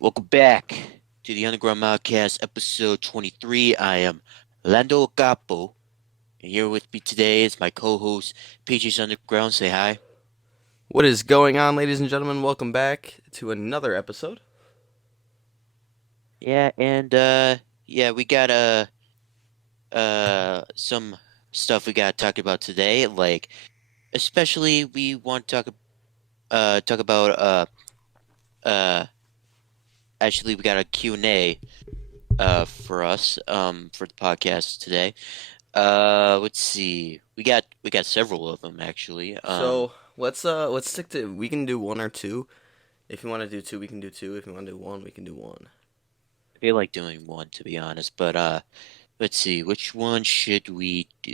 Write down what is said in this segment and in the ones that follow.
Welcome back to the Underground Mobcast, episode 23. I am Lando Capo, and here with me today is my co-host, Pages Underground. Say hi. What is going on, ladies and gentlemen? Welcome back to another episode. Yeah, and yeah, we got some stuff we got to talk about today. Like, especially we want to talk about uh actually we got a Q and A for us for the podcast today. Let's see. We got several of them actually. So let's stick to. We can do one or two. If you want to do two, we can do two. If you want to do one, we can do one. I feel like doing one to be honest, but let's see. Which one should we do?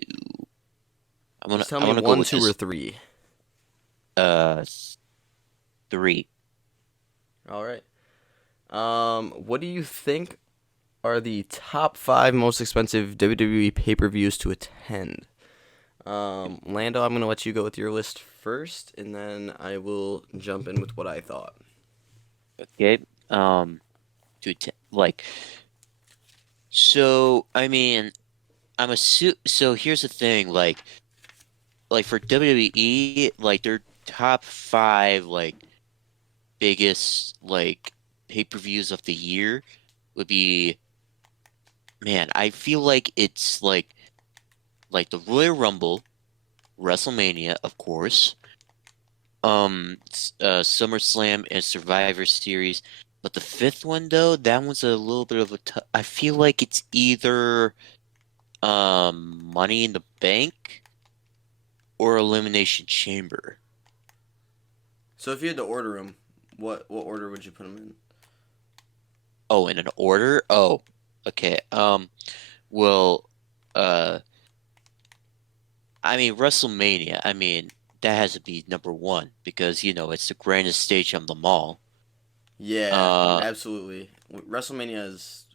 I'm gonna Just tell I me want to go one, with two, or this three. uh three. All right. What do you think are the top five most expensive WWE pay-per-views to attend? Lando, I'm gonna let you go with your list first, and then I will jump in with what I thought. Okay. Like so. I mean, So here's the thing. Like for WWE, like their top five biggest pay-per-views of the year would be, man, I feel like it's like the Royal Rumble, WrestleMania, of course, SummerSlam and Survivor Series. But the fifth one though, that one's a little bit of a I feel like it's either Money in the Bank or Elimination Chamber. So if you had to order them, what order would you put them in? Oh, in an order? Oh, okay. Well, uh I mean, WrestleMania, I mean, that has to be number one because, it's the grandest stage of them all. Yeah, Uh, absolutely. WrestleMania is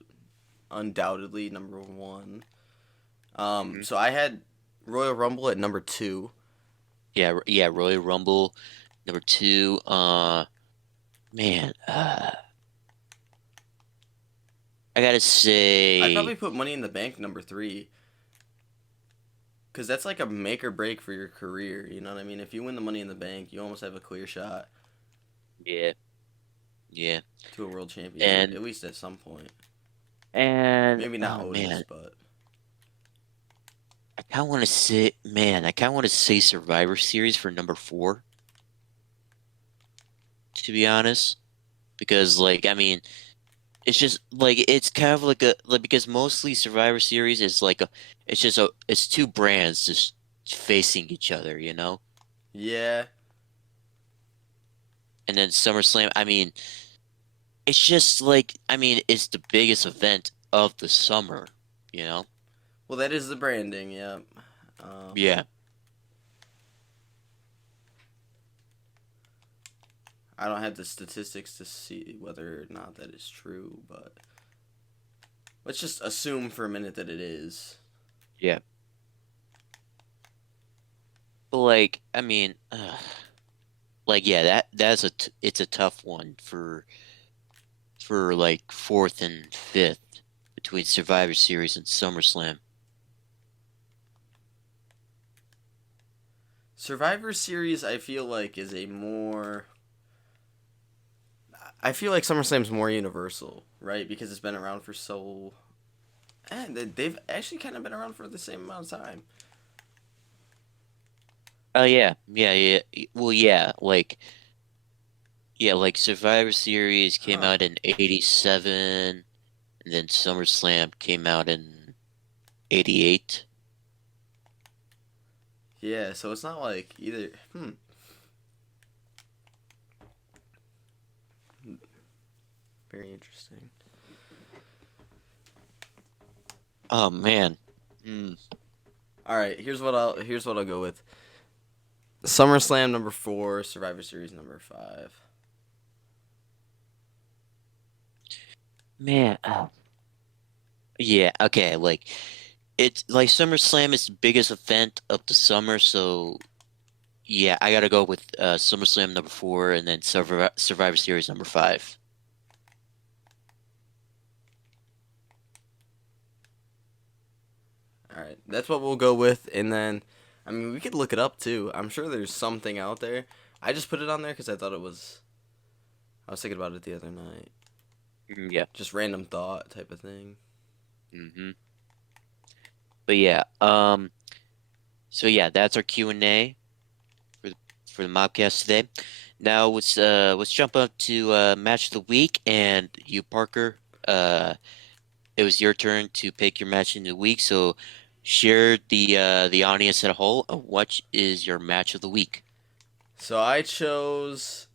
undoubtedly number one. mhm. So I had Royal Rumble at number two. Yeah, yeah, Royal Rumble, number two. Man, I gotta I'd probably say, put Money in the Bank number three, because that's like a make or break for your career. You know what I mean? If you win the Money in the Bank, you almost have a clear shot yeah, yeah. to a world championship, And, at least at some point. Maybe not oh Otis, man, but I kind of want to say Survivor Series for number four, to be honest, because, I mean, it's just it's kind of like because mostly Survivor Series is it's two brands just facing each other, you know? yeah. And then SummerSlam, I mean, it's just I mean, it's the biggest event of the summer, you know? Well, that is the branding. Yeah. Yeah. I don't have the statistics to see whether or not that is true, but let's just assume for a minute that it is. Yeah. But I mean, yeah, it's a tough one for fourth and fifth between Survivor Series and SummerSlam. Survivor Series, I feel like, is a more. I feel like SummerSlam's more universal, right? Because it's been around for so. And they've actually kind of been around for the same amount of time. Oh yeah, yeah, yeah. Well, yeah, like Survivor Series came Huh. out in '87, and then SummerSlam came out in '88. Yeah, so it's not like either. Very interesting. Oh man. Hmm. All right, here's what I'll go with. SummerSlam number four, Survivor Series number five. Man. Yeah. Okay. It's like SummerSlam is the biggest event of the summer, so yeah, I gotta go with SummerSlam number four, and then Survivor Series number five. All right, that's what we'll go with, and then, I mean, we could look it up too. I'm sure there's something out there. I just put it on there because I thought it was. I was thinking about it the other night. Yeah. Just random thought type of thing. hmm But yeah, so yeah, that's our Q&A for the Mobcast today. Now let's jump up to match of the week, and you, Parker, it was your turn to pick your match in the week. So share the audience at a whole. What is your match of the week So I chose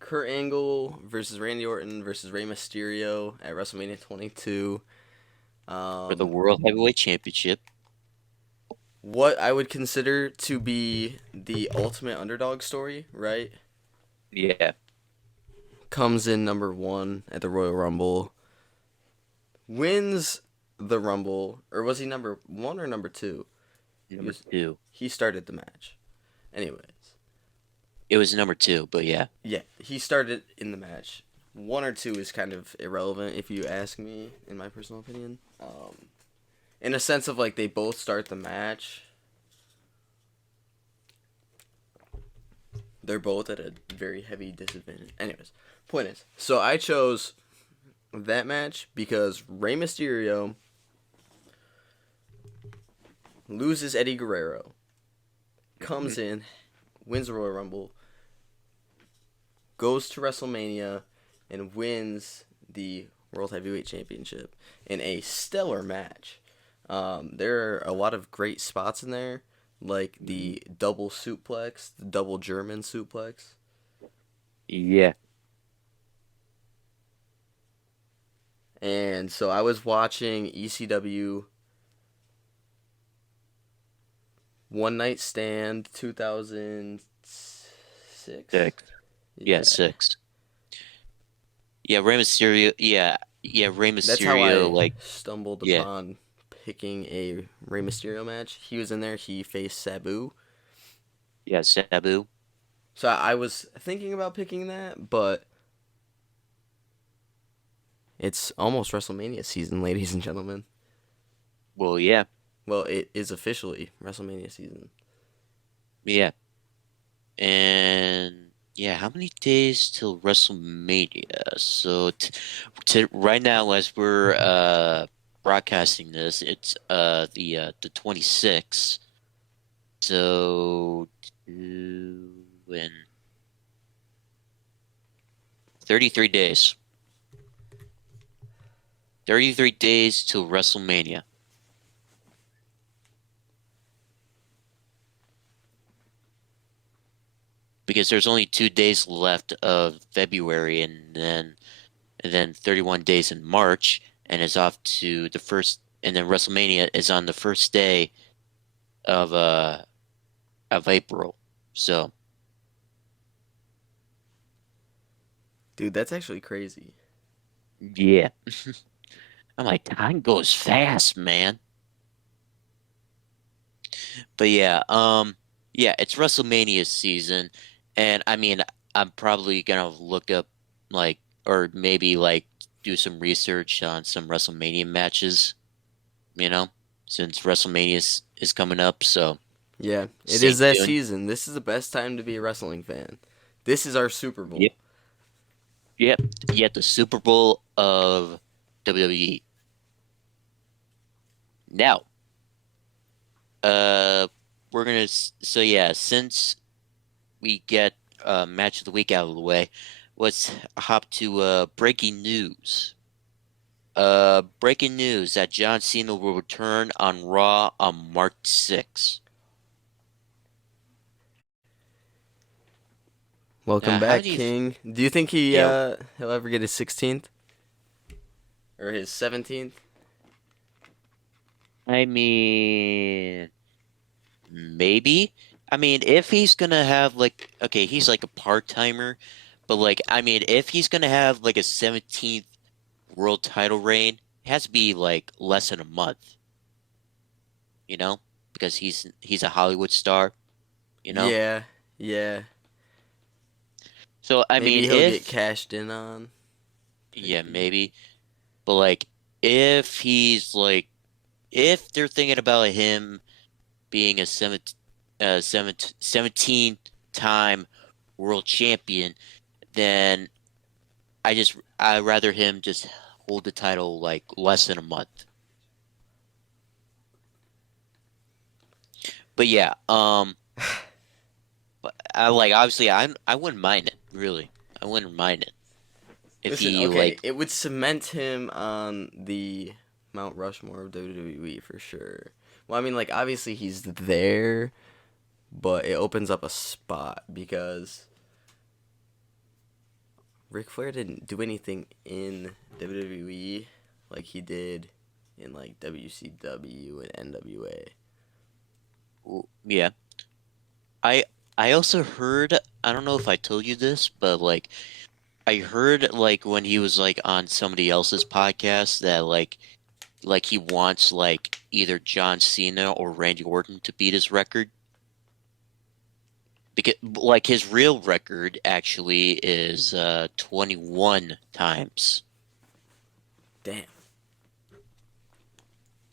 Kurt Angle versus Randy Orton versus Rey Mysterio at WrestleMania 22. for the Um, World Heavyweight Championship? what I would consider to be the ultimate underdog story, right? Yeah, Comes in number one at the Royal Rumble, wins the Rumble, or was he number one or number two? He number was. two. He started the match. Anyways, It was number two, but yeah. yeah, he started in the match. One or two is kind of irrelevant if you ask me, in my personal opinion. In a sense of like they both start the match. They're both at a very heavy disadvantage. Anyways, point is, so I chose that match because Rey Mysterio loses Eddie Guerrero, Mhm. comes in, wins the Royal Rumble, goes to WrestleMania, and wins the World Heavyweight Championship in a stellar match. There are a lot of great spots in there, like the double suplex, the double German suplex. Yeah. And so I was watching ECW One Night Stand 2006. Six. Yeah, Yeah. 6. Yeah, Rey Mysterio. Yeah, Rey That's how Mysterio. I Like, stumbled yeah, upon picking a Rey Mysterio match. He was in there. He faced Sabu. yeah, Sabu. So I was thinking about picking that, but it's almost WrestleMania season, ladies and gentlemen. Well, yeah, Well, it is officially WrestleMania season. yeah, and yeah. How many days till WrestleMania? So, right now, as we're broadcasting this, it's the 26th. So, 2 and 33 days. 33 days till WrestleMania. Because there's only 2 days left of February, and then 31 days in March, and it's off to the first, and then WrestleMania is on the first day of April. So Dude, that's actually crazy. yeah, I'm like, time goes fast, man. But yeah, yeah, it's WrestleMania season, and I mean, I'm probably gonna look up like, or maybe like do some research on some WrestleMania matches, you know, since WrestleMania is coming up. So Yeah, it stay is that tuned. season. This is the best time to be a wrestling fan. This is our Super Yep, Bowl. yep. Yet the Super Bowl of WWE. Now, uh, so yeah, since we get match of the week out of the way, let's hop to breaking news. Breaking news that John Cena will return on Raw on March 6th. Welcome Now, how back, do you? King. Do you think Yeah, he'll ever get his 16th or his 17th? I mean, maybe. I mean, if he's gonna have like, okay, he's like a part-timer, but like, I mean, if he's gonna have like a 17th world title reign, it has to be like less than a month, you know, because he's a Hollywood star, you know. Yeah, yeah. So I mean, Maybe he'll get if cashed in on yeah, type deal. maybe, but like, if he's like if they're thinking about him being a 17-time world champion, then I'd rather him just hold the title like less than a month. But yeah, but I like obviously I wouldn't mind it, really. I wouldn't mind it if Listen, he okay, like it would cement him on the Mount Rushmore of WWE for sure. Well, I mean, like obviously he's there, but it opens up a spot because Ric Flair didn't do anything in WWE like he did in like WCW and NWA. yeah. I I also heard, I don't know if I told you this, but like I heard like when he was like on somebody else's podcast that like he wants like either John Cena or Randy Orton to beat his record, because like his real record actually is 21 times. Damn.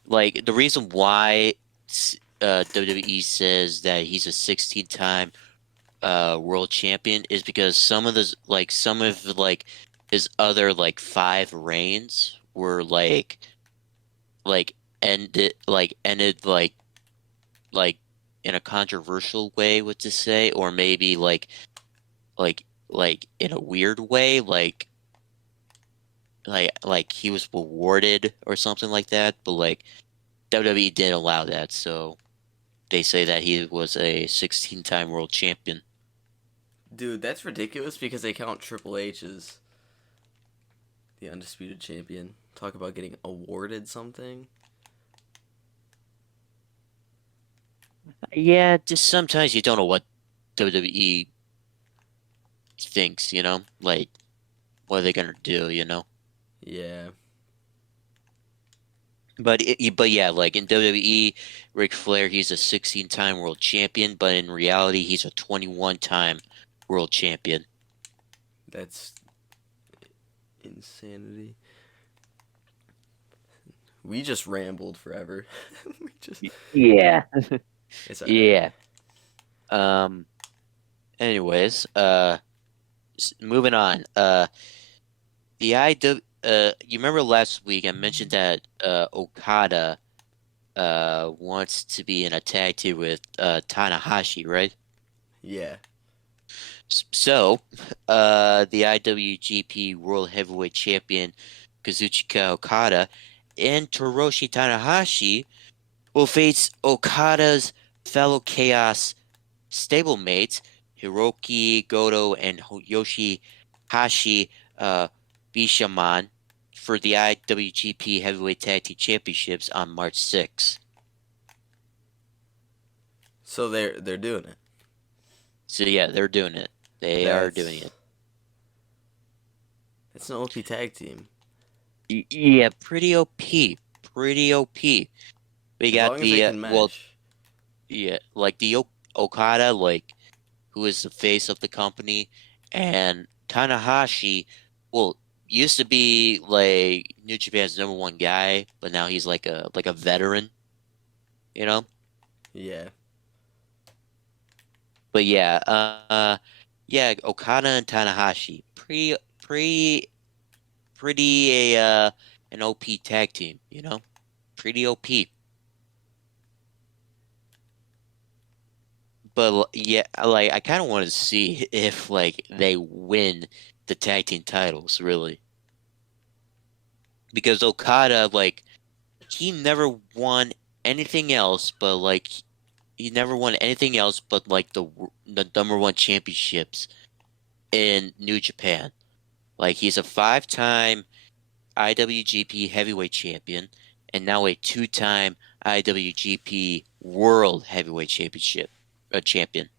Like the reason why WWE says that he's a 16-time world champion is because some of like his other like five reigns were like ended like in a controversial way, what to say, or maybe like in a weird way, like he was rewarded or something like that, but like WWE didn't allow that, so they say that he was a 16-time world champion. Dude, that's ridiculous because they count Triple H as the undisputed champion. Talk about getting awarded something. Yeah, just sometimes you don't know what WWE thinks, you know? Like, what are they gonna do, you know? Yeah, But yeah, like in WWE, Ric Flair, he's a 16-time world champion, but in reality, he's a 21-time world champion. that's insanity. We just rambled forever. we just Yeah. It's alright. Yeah. Um. Anyways, moving on. The IW. You remember last week I mentioned that Okada wants to be in a tag team with Tanahashi, right? Yeah. So, the IWGP World Heavyweight Champion Kazuchika Okada and Hiroshi Tanahashi will face Okada's fellow Chaos stablemates Hiroki Goto and Yoshihashi uh, Bishamon for the IWGP Heavyweight Tag Team Championships on March 6th. So they're doing it. So yeah, they're doing it. They are doing That's it. it's an OP tag team. Yeah, pretty OP. Pretty OP. We As got long as they the can well, mesh. yeah, like the Okada, like who is the face of the company, and Tanahashi, well, used to be like New Japan's number one guy, but now he's like a veteran, you know? Yeah. But yeah, yeah, Okada and Tanahashi, pretty an OP tag team, you know? Pretty OP. But yeah, like I kind of want to see if like they win the tag team titles, really, because Okada, like he never won anything else, but like he never won anything else but like the number one championships in New Japan. Like he's a five-time IWGP Heavyweight Champion and now a two-time IWGP World Heavyweight Championship champion.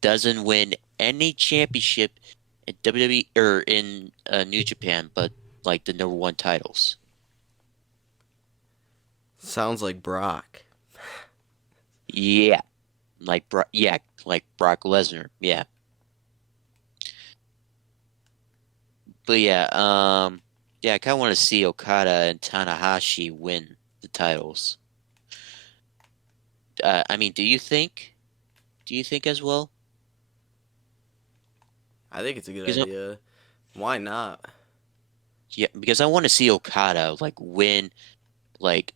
Doesn't win any championship in WWE or in New Japan, but like the number one titles. Sounds like Brock. Yeah, yeah, like Brock Lesnar. Yeah, but yeah, Yeah, I kind of want to see Okada and Tanahashi win the titles. I mean, do you think? Do you think as well? I think it's a good Because idea. Why not? yeah, because I want to see Okada like win like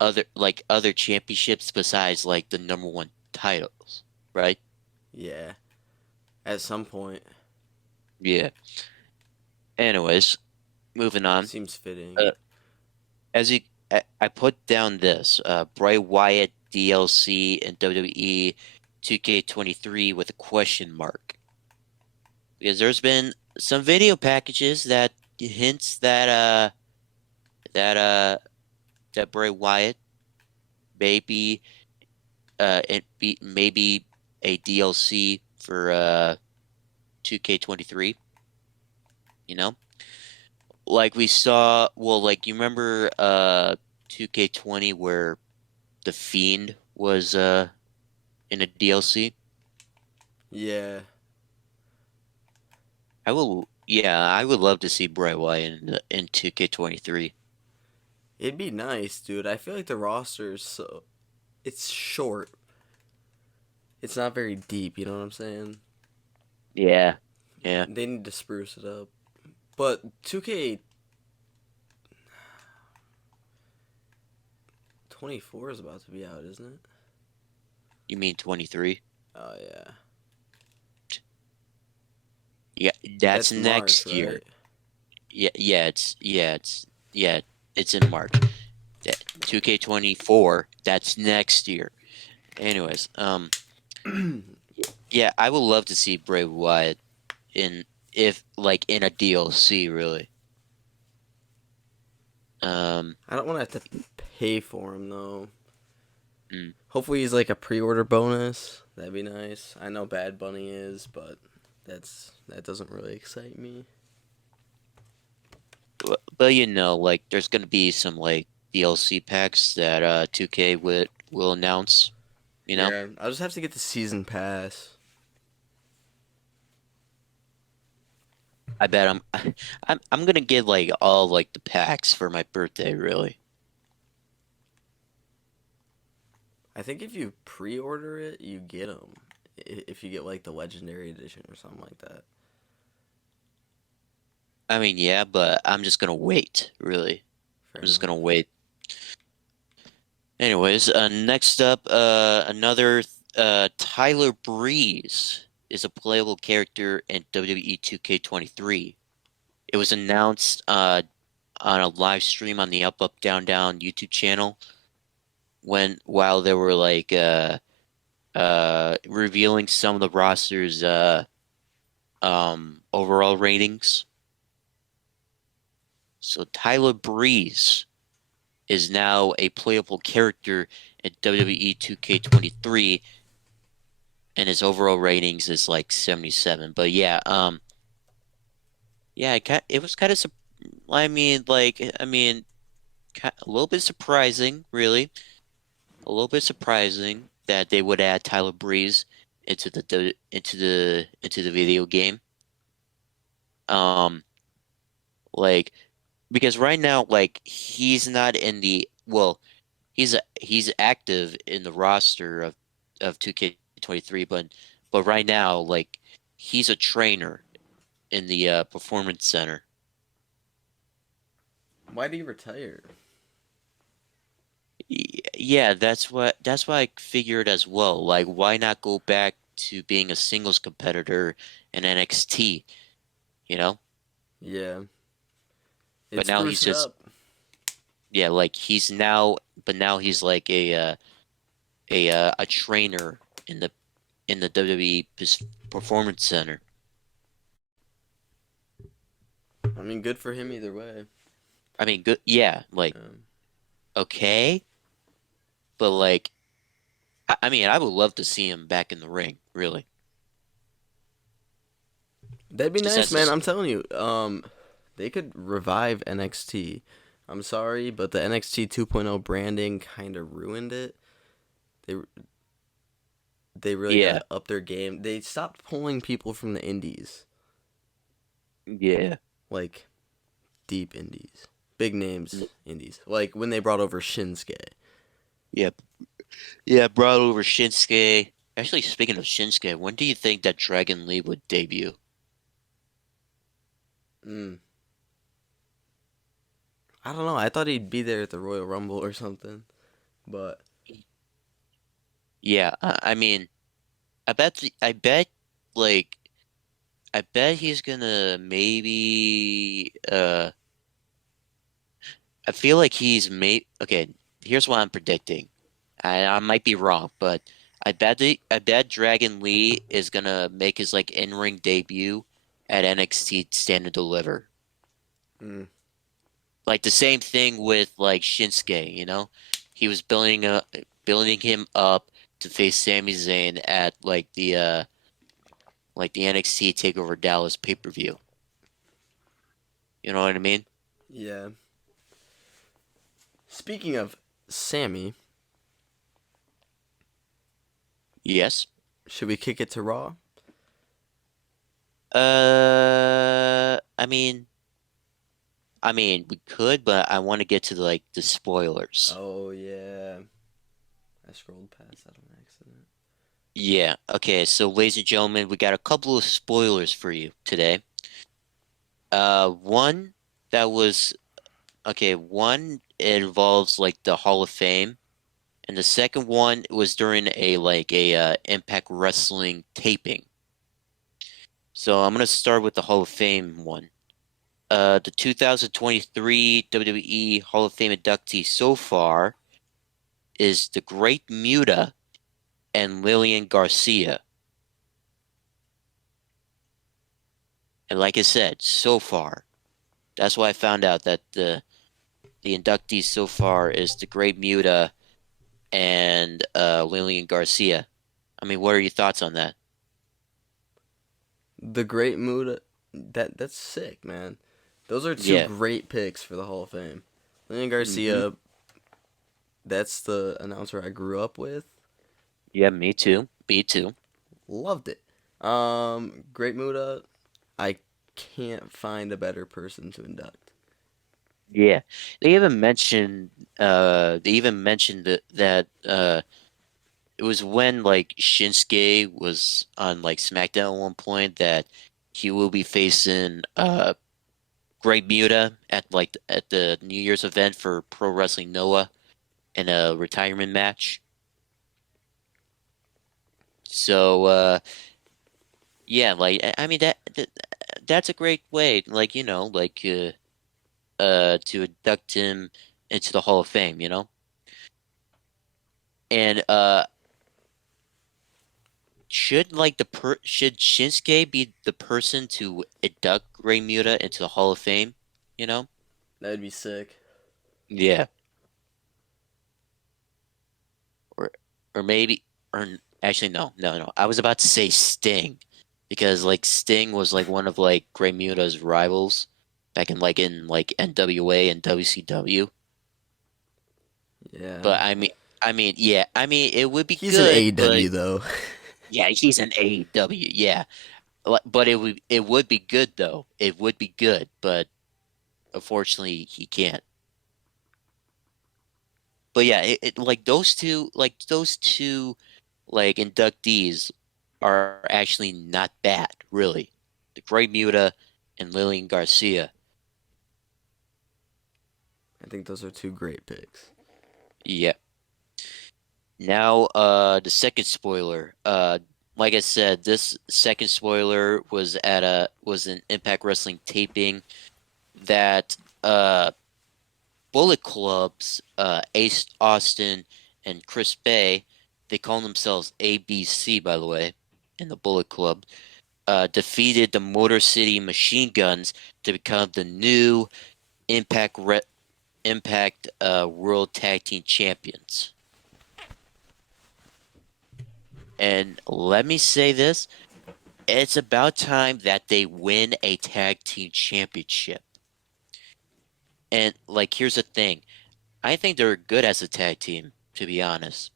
other championships besides like the number one titles, right? Yeah, at some point. Yeah. Anyways, moving on. Seems fitting. Uh, as you, I put down this Bray Wyatt DLC and WWE 2K23 with a question mark because there's been some video packages that hints that that Bray Wyatt maybe it be maybe a DLC for 2K23, you know? Like we saw, well, like you remember 2K20 where the Fiend was in a DLC? Yeah, I would love to see Bray Wyatt in 2K23. it'd be nice, dude. I feel like the roster is so it's short. It's not very deep. You know what I'm saying? Yeah. Yeah. They need to spruce it up. But 2K24 is about to be out, isn't it? You mean 23? Oh yeah, Yeah, that's that's March, next year. right? Yeah, it's in March. 2K24, that's next year. Anyways, yeah, I would love to see Bray Wyatt in if like in a DLC really. Um, I don't want to have to pay for him though. mm. Hopefully he's like a pre-order bonus. That'd be nice. I know Bad Bunny is, but that doesn't really excite me. But like there's gonna be some like DLC packs that 2K will announce, you know? Yeah, I'll just have to get the season pass. I bet I'm gonna get like all like the packs for my birthday, really. I think if you pre-order it, you get them. If you get like the legendary edition or something like that. I mean, yeah, but I'm just gonna wait, really. Fair I'm just enough. gonna wait. Anyways, next up, another Tyler Breeze is a playable character in WWE 2K23. It was announced on a live stream on the Up Up Down Down YouTube channel while they were like revealing some of the roster's overall ratings. So Tyler Breeze is now a playable character in WWE 2K23 and his overall ratings is like 77. But yeah, yeah, it was kind of I mean, a little bit surprising, really. A little bit surprising that they would add Tyler Breeze into the video game. Um, like because right now, like he's not in the well, he's active in the roster of 2K23, but right now, like he's a trainer in the performance center. Why do you retire? Yeah, that's why I figured as well. Like, why not go back to being a singles competitor in NXT, you know? Yeah, But it now he's spruce it just up. yeah, like but now he's like a trainer in the WWE Performance Center. I mean, good for him either way. I mean, good, yeah, like Um, okay, but like I mean, I would love to see him back in the ring, really. that'd be Just nice, as man. this, I'm telling you. They could revive NXT. I'm sorry, but the NXT 2.0 branding kind of ruined it. They they really got yeah, to up their game. They stopped pulling people from the indies. yeah, Like deep indies, big names indies, like when they brought over Shinsuke. Yeah, yeah, brought over Shinsuke. Actually, speaking of Shinsuke, when do you think that Dragon Lee would debut? Mm. I don't know. I thought he'd be there at the Royal Rumble or something, but Yeah, I mean, I bet, like, I bet he's gonna maybe, I feel like okay, here's what I'm predicting. I might be wrong, but I bet Dragon Lee is gonna make his like in-ring debut at NXT Stand and Deliver. mm, Like the same thing with like Shinsuke, you know? He was building him up to face Sami Zayn at like the NXT TakeOver Dallas pay-per-view. You know what I mean? yeah. Speaking of Sammy, Yes. should we kick it to Raw? I mean, we could, but I want to get to the spoilers. Oh yeah, I scrolled past that on accident. Yeah. Okay. So, ladies and gentlemen, we got a couple of spoilers for you today. One that was okay. One it involves like the Hall of Fame, and the second one was during a Impact Wrestling taping. So I'm gonna start with the Hall of Fame one. The 2023 WWE Hall of Fame inductee so far is the Great Muta and Lillian Garcia. And like I said, so far, that's why I found out that the inductees so far is the Great Muta and Lillian Garcia. I mean, what are your thoughts on that? The Great Muda, that's sick, man. Those are two Yeah. great picks for the Hall of Fame. Lynn Hmm. Garcia, that's the announcer I grew up with. Yeah, me too. Me too. Loved it. Great Muda, I can't find a better person to induct. Yeah. They even mentioned that it was when like Shinsuke was on like SmackDown at one point that he will be facing Great Muta at the New Year's event for Pro Wrestling Noah in a retirement match. So yeah, like I mean that's a great way, like to induct him into the Hall of Fame, you know? And should Shinsuke be the person to induct Great Muta into the Hall of Fame, you know? That'd be sick. Yeah. Or or maybe actually no. I was about to say Sting because like Sting was like one of like Great Muta's rivals back in like NWA and WCW. Yeah. But yeah, it would be He's in good, but AEW though. yeah, he's an AEW, yeah. But it would be good though. It would be good, but unfortunately he can't. But yeah, those two like inductees are actually not bad, really. The Great Muta and Lillian Garcia. I think those are two great picks. Yeah. Now, the second spoiler. Like I said, this second spoiler was an Impact Wrestling taping that Bullet Club's Ace Austin and Chris Bay, they call themselves ABC, by the way, in the Bullet Club, defeated the Motor City Machine Guns to become the new Impact World Tag Team Champions. And let me say this, it's about time that they win a tag team championship. And like here's the thing. I think they're good as a tag team, to be honest.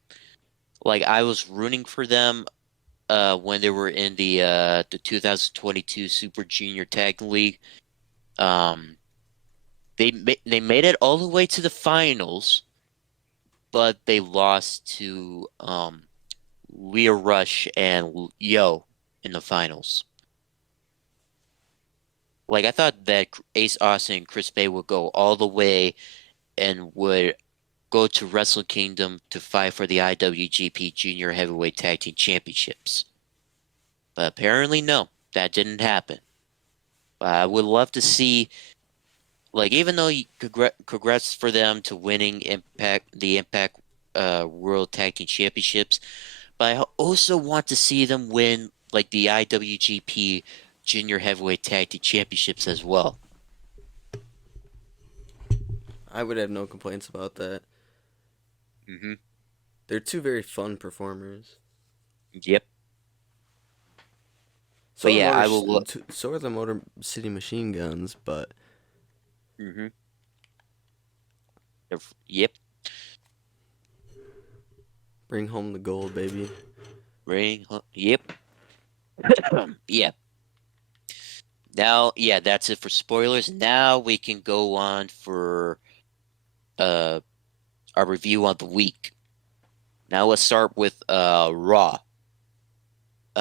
Like I was rooting for them when they were in the 2022 Super Junior Tag League. Um They made it all the way to the finals, but they lost to Leo Rush and Yo in the finals. Like I thought that Ace Austin and Chris Bay would go all the way and would go to Wrestle Kingdom to fight for the IWGP Junior Heavyweight Tag Team Championships. But apparently, no, that didn't happen. I would love to see, like, even though congrats for them to winning Impact World Tag Team Championships, but I also want to see them win like the IWGP Junior Heavyweight Tag Team Championships as well. I would have no complaints about that. Hmm. They're two very fun performers. Yep. But So are yeah, Motor, I will look. so are the Motor City Machine Guns, but Hmm. Yep. bring home the gold, baby. Yep. Yeah. Now, yeah, that's it for spoilers. Now we can go on for uh our review on the week. Now let's start with Raw.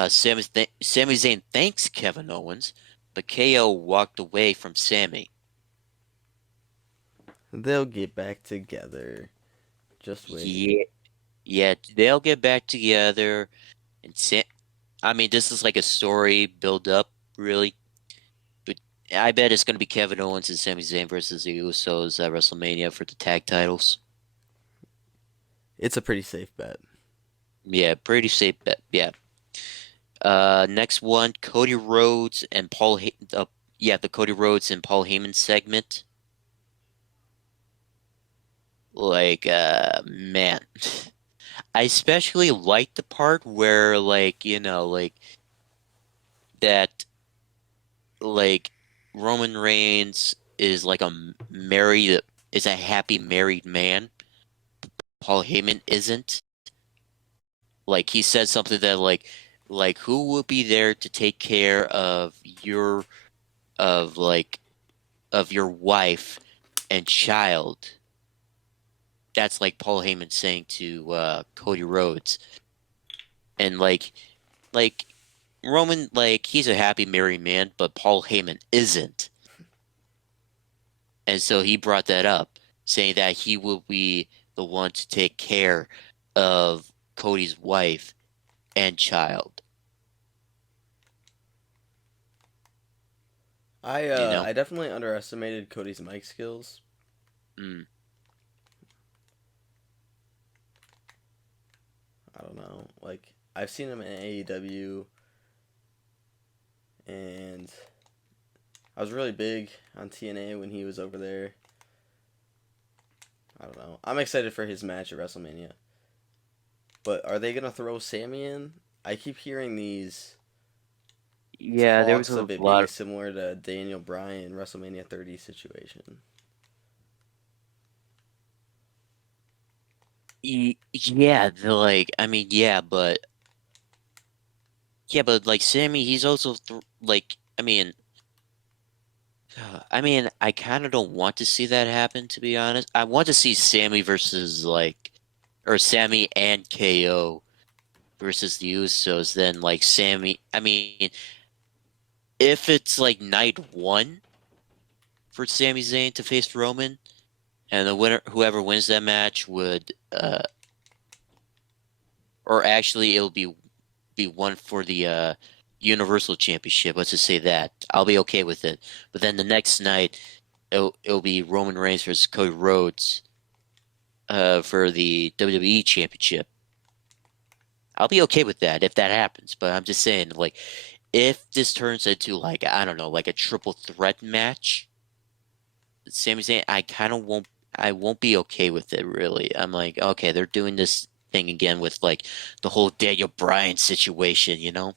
Sami Zayn thanks Kevin Owens, but KO walked away from Sami. They'll get back together. Just wait. Yeah, yeah, they'll get back together and I mean, this is like a story build up, really. But I bet it's gonna be Kevin Owens and Sami Zayn versus the Usos at WrestleMania for the tag titles. It's a pretty safe bet. Yeah, pretty safe bet. Yeah. Next one, Cody Rhodes and yeah, the Cody Rhodes and Paul Heyman segment. Like, man, I especially like the part where, like, like that, like Roman Reigns is like is a happy married man. Paul Heyman isn't. Like, he said something that, like, who will be there to take care of of like, of your wife and child? That's like Paul Heyman saying to Cody Rhodes. And like Roman, like he's a happy married man, but Paul Heyman isn't. And so he brought that up, saying that he will be the one to take care of Cody's wife and child, I you uh know? I definitely underestimated Cody's mic skills. Mm. I don't know. Like I've seen him in AEW, and I was really big on TNA when he was over there. I don't know. I'm excited for his match at WrestleMania. But are they gonna throw Sammy in? I keep hearing these Yeah, there was talks a of it lot being of similar to Daniel Bryan WrestleMania 30 situation. yeah, like I mean, yeah, but like Sammy, he's also like I mean, I kind of don't want to see that happen, to be honest. I want to see Sammy versus or Sammy and KO versus the Usos. Then like Sammy, I mean, if it's like night one for Sami Zayn to face Roman, and the winner, whoever wins that match would, or actually it'll be one for the Universal Championship. Let's just say that. I'll be okay with it. But then the next night, it'll be Roman Reigns versus Cody Rhodes for the WWE Championship. I'll be okay with that if that happens. But I'm just saying, like, if this turns into like I don't know, like a triple threat match, Sami Zayn, I won't be okay with it really. I'm like, okay, they're doing this thing again with like the whole Daniel Bryan situation, you know?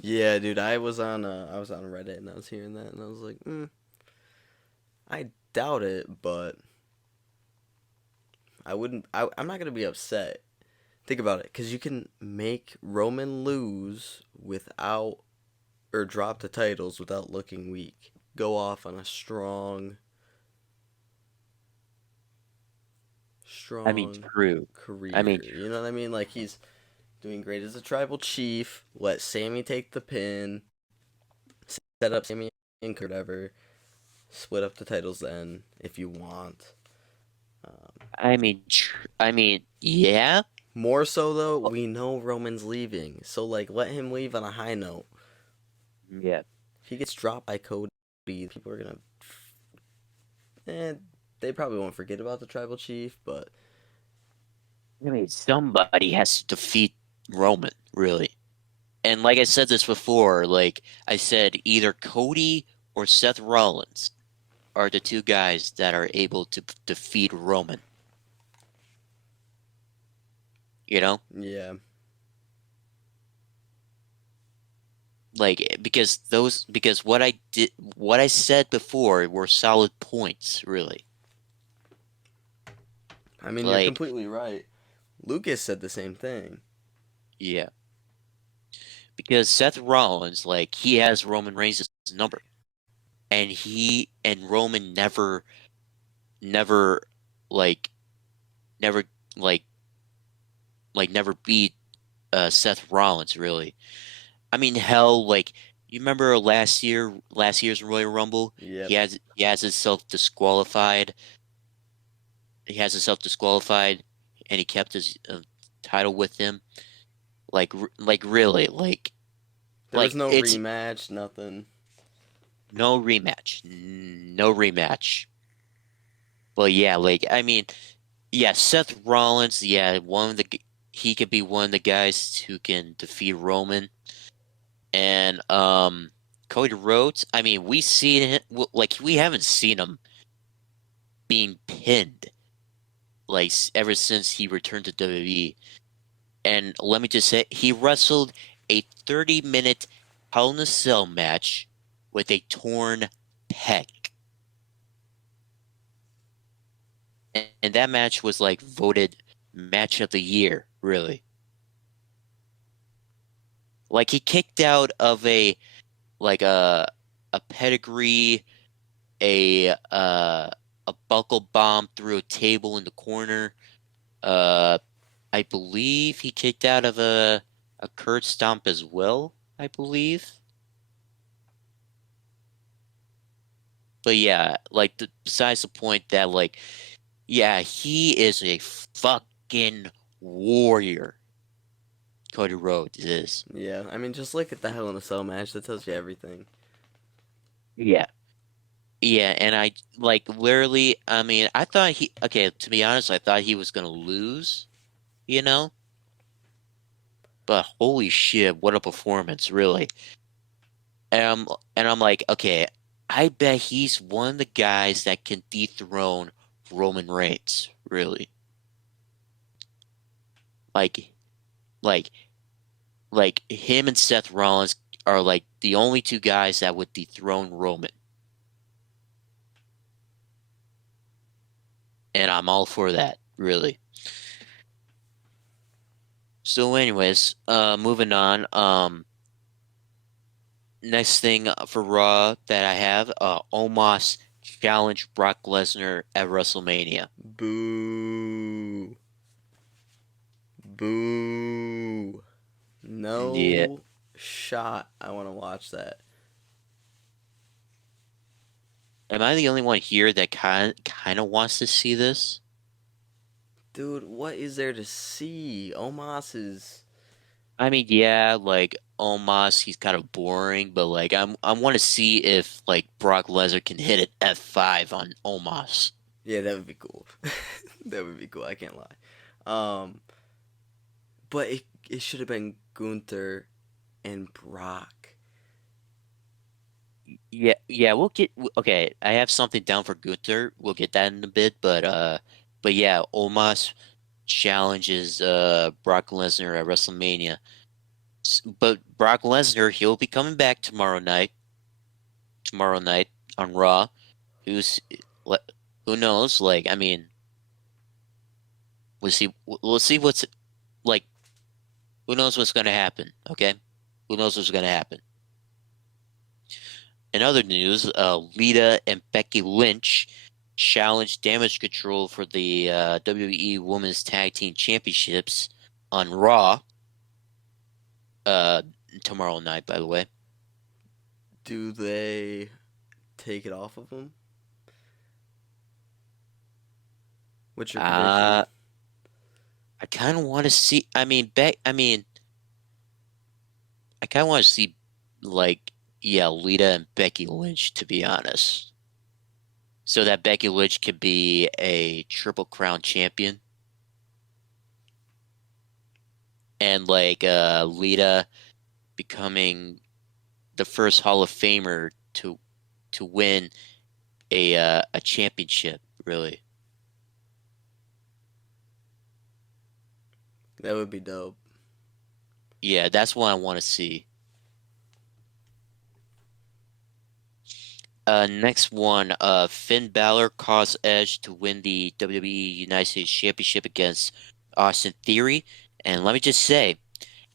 Yeah, dude, I was on Reddit and I was hearing that and I was like, I doubt it, but I wouldn't. I'm not gonna be upset. Think about it, because you can make Roman lose without or drop the titles without looking weak. Go off on a strong I mean, strong true. I mean, career. You know what I mean? Like he's doing great as a tribal chief. Let Sammy take the pin. Set up Sammy and whatever. Split up the titles then if you want. Um, I mean, yeah, More so though, we know Roman's leaving, so like let him leave on a high note. yeah. If he gets dropped by Cody, people are gonna, eh, they probably won't forget about the tribal chief, but I mean, somebody has to defeat Roman, really. And like I said this before, like I said, either Cody or Seth Rollins are the two guys that are able to defeat Roman. You know, yeah. like because what I said before were solid points, really. I mean, you're Like, completely right. Lucas said the same thing. yeah, because Seth Rollins, like, he has Roman Reigns' number, and he and Roman never, like, never, like, never beat Seth Rollins, really. I mean, hell, like, you remember last year's Royal Rumble? Yep. He has himself disqualified. He has himself disqualified, and he kept his title with him. Like really, There was no it's rematch, nothing. no rematch, no rematch. But yeah, like I mean, yeah, Seth Rollins, yeah, he could be one of the guys who can defeat Roman. And Cody Rhodes, I mean, we seen him like we haven't seen him being pinned like ever since he returned to WWE. And let me just say, he wrestled a 30-minute Hell in a Cell match with a torn pec. And that match was like voted match of the year, really. Like he kicked out of like a pedigree, a buckle bomb through a table in the corner. Uh I believe he kicked out of a curb stomp as well, I believe. But yeah, like besides the point that like yeah, he is a fucking warrior. Cody Rhodes is. Yeah, I mean, just look at the Hell in a Cell match. That tells you everything. Yeah. Yeah, and I like literally, I mean, I thought okay, to be honest, I thought he was gonna lose, you know? But holy shit, what a performance, really. And I'm like, okay, I bet he's one of the guys that can dethrone Roman Reigns, really. Like like like him and Seth Rollins are like the only two guys that would dethrone Roman. And I'm all for that, really. So anyways, moving on. Next thing for Raw that I have, Omos challenged Brock Lesnar at WrestleMania. Boo. Boo. Yeah. No shot. I want to watch that. Am I the only one here that kind of wants to see this? Dude, what is there to see? Omos is. I mean, yeah, like Omos, he's kind of boring, but like I want to see if like Brock Lesnar can hit an F5 on Omos. Yeah, that would be cool. That would be cool. I can't lie. Um, but it should have been Gunther and Brock. Yeah, yeah, okay. I have something down for Gunther. We'll get that in a bit, but yeah, Omos challenges Brock Lesnar at WrestleMania. But Brock Lesnar, he'll be coming back tomorrow night on Raw. Who's le- who knows? Like, I mean, we'll see what's like. Who knows what's gonna happen? Okay, who knows what's gonna happen? In other news, Lita and Becky Lynch. challenge Damage Control for the WWE Women's Tag Team Championships on Raw uh tomorrow night, by the way. Do they take it off of them? What's your prediction? Uh I kind of want to see. I kind of want to see like yeah, Lita and Becky Lynch, to be honest, so that Becky Lynch could be a Triple Crown champion, and like Lita becoming the first Hall of Famer to win a championship, really. That would be dope. Yeah, that's what I want to see. Next one, Finn Balor caused Edge to win the WWE United States Championship against Austin Theory. And let me just say,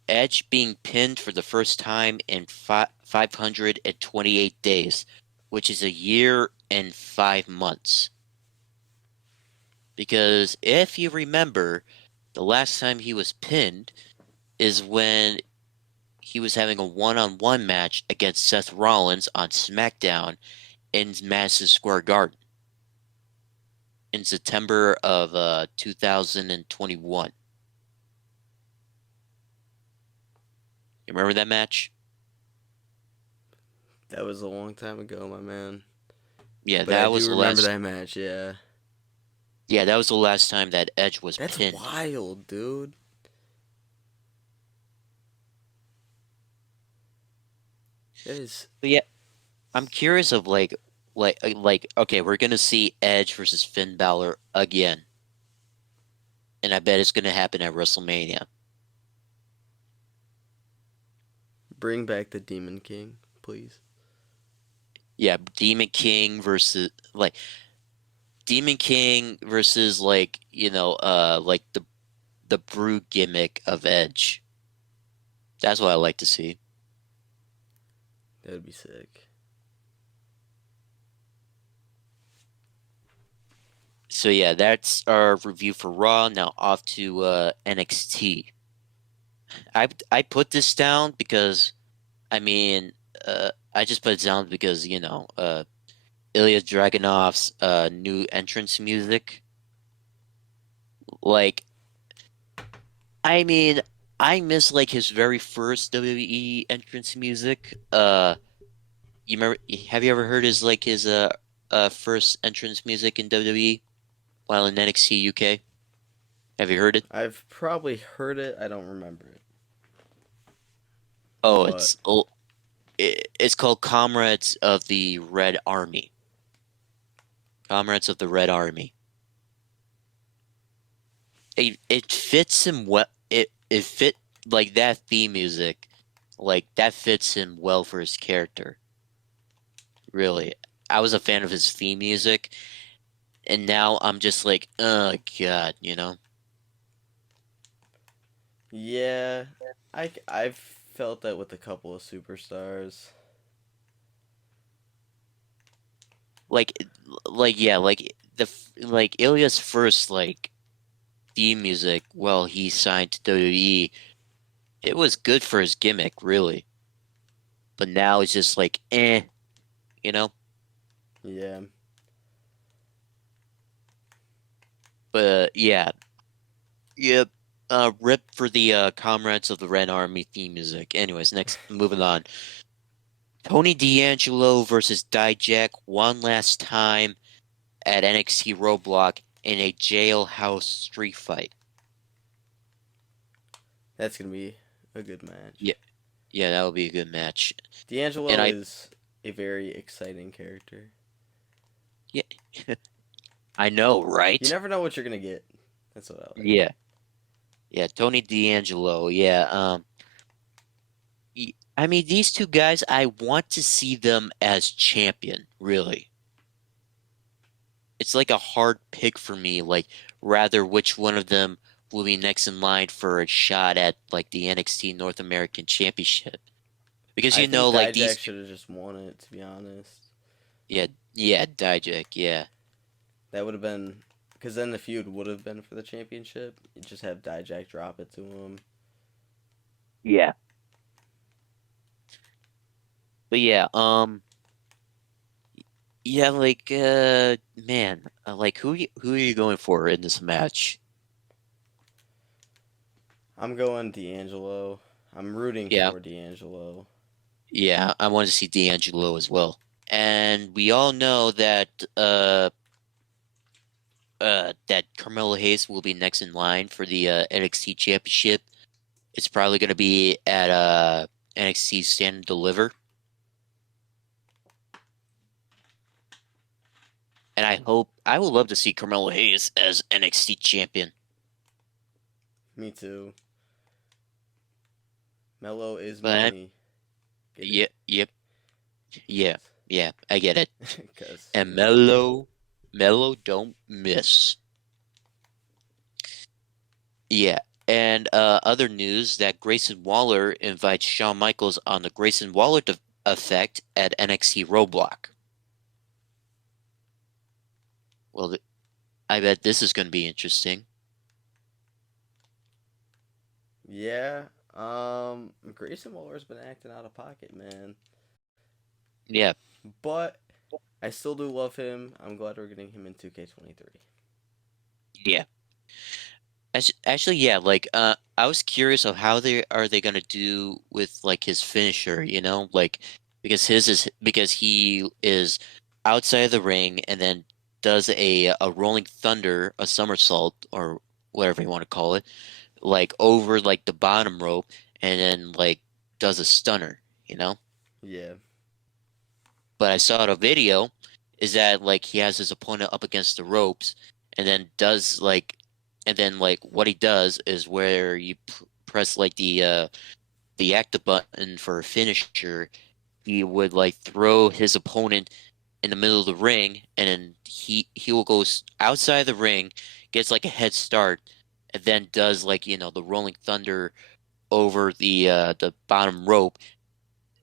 Edge being pinned for the first time in 528 days, which is a year and 5 months. Because if you remember, the last time he was pinned is when he was having a one-on-one match against Seth Rollins on SmackDown in Madison Square Garden in September of 2021. You remember that match? That was a long time ago, my man. Yeah, But I that was do the remember last. that match, yeah. Yeah, that was the last time that Edge was That's pinned. wild, dude. That is. But yeah, I'm curious of like okay, we're gonna see Edge versus Finn Balor again, and I bet it's gonna happen at WrestleMania. Bring back the Demon King, please. Yeah, Demon King versus like like the Brood gimmick of Edge. That's what I like to see. That would be sick. So yeah, that's our review for Raw. Now off to NXT. I put this down because I mean I just put it down because Ilya Dragunov's new entrance music. Like I mean I miss like his very first WWE entrance music. You remember have you ever heard his first entrance music in WWE while in NXT UK? Have you heard it? I've probably heard it. I don't remember it. Oh, But it's called Comrades of the Red Army. Comrades of the Red Army. It fits him well. It fit like that theme music, like that fits him well for his character. Really, I was a fan of his theme music, and now I'm just like, oh God, you know? yeah, I've felt that with a couple of superstars. Like, like yeah, like Ilya's first like theme music. Well, he signed to WWE. It was good for his gimmick, really. But now it's just like, you know? Yeah. But yeah, yep. Rip for the Comrades of the Red Army theme music. Anyways, next, moving on. Tony D'Angelo versus Dijak one last time at NXT Roadblock in a jailhouse street fight. That's gonna be a good match. Yeah, yeah, that would be a good match. And D'Angelo is a very exciting character. yeah, I know, You right? never know what you're gonna get. That's what I like. Yeah, yeah, Tony D'Angelo. Yeah, I mean, these two guys, I want to see them as champion, really. It's like a hard pick for me, like rather which one of them will be next in line for a shot at like the NXT North American Championship. Because I think like Dijak these two, should have just won it, to be honest. yeah, yeah, Dijak, yeah. That would have been because then the feud would have been for the championship. You just have Dijak drop it to him. Yeah. But yeah, yeah, like man, like who are you going for in this match? I'm going D'Angelo. I'm rooting Yeah, for D'Angelo. yeah, I want to see D'Angelo as well. And we all know that that Carmelo Hayes will be next in line for the NXT Championship. It's probably going to be at NXT Stand and Deliver. And I would love to see Carmelo Hayes as NXT champion. Me too. Mello is But money. Get it? yeah, yep, yeah, yeah, I get it. Because And he's money. Mello don't miss. Yeah. And other news that Grayson Waller invites Shawn Michaels on the Grayson Waller effect at NXT Roadblock. Well, I bet this is going to be interesting. Yeah. Grayson Waller's been acting out of pocket, man. Yeah, But I still do love him. I'm glad we're getting him in 2K23. yeah. Actually, yeah, like I was curious of how they gonna do with like his finisher, like because he is outside of the ring and then does a rolling thunder, a somersault or whatever you want to call it, like over like the bottom rope and then like does a stunner. Yeah. But I saw the video is that like he has his opponent up against the ropes and then does like and then like what he does is where you press like the active button for a finisher, he would like throw his opponent in the middle of the ring and then he will go outside the ring, gets like a head start and then does like the rolling thunder over the bottom rope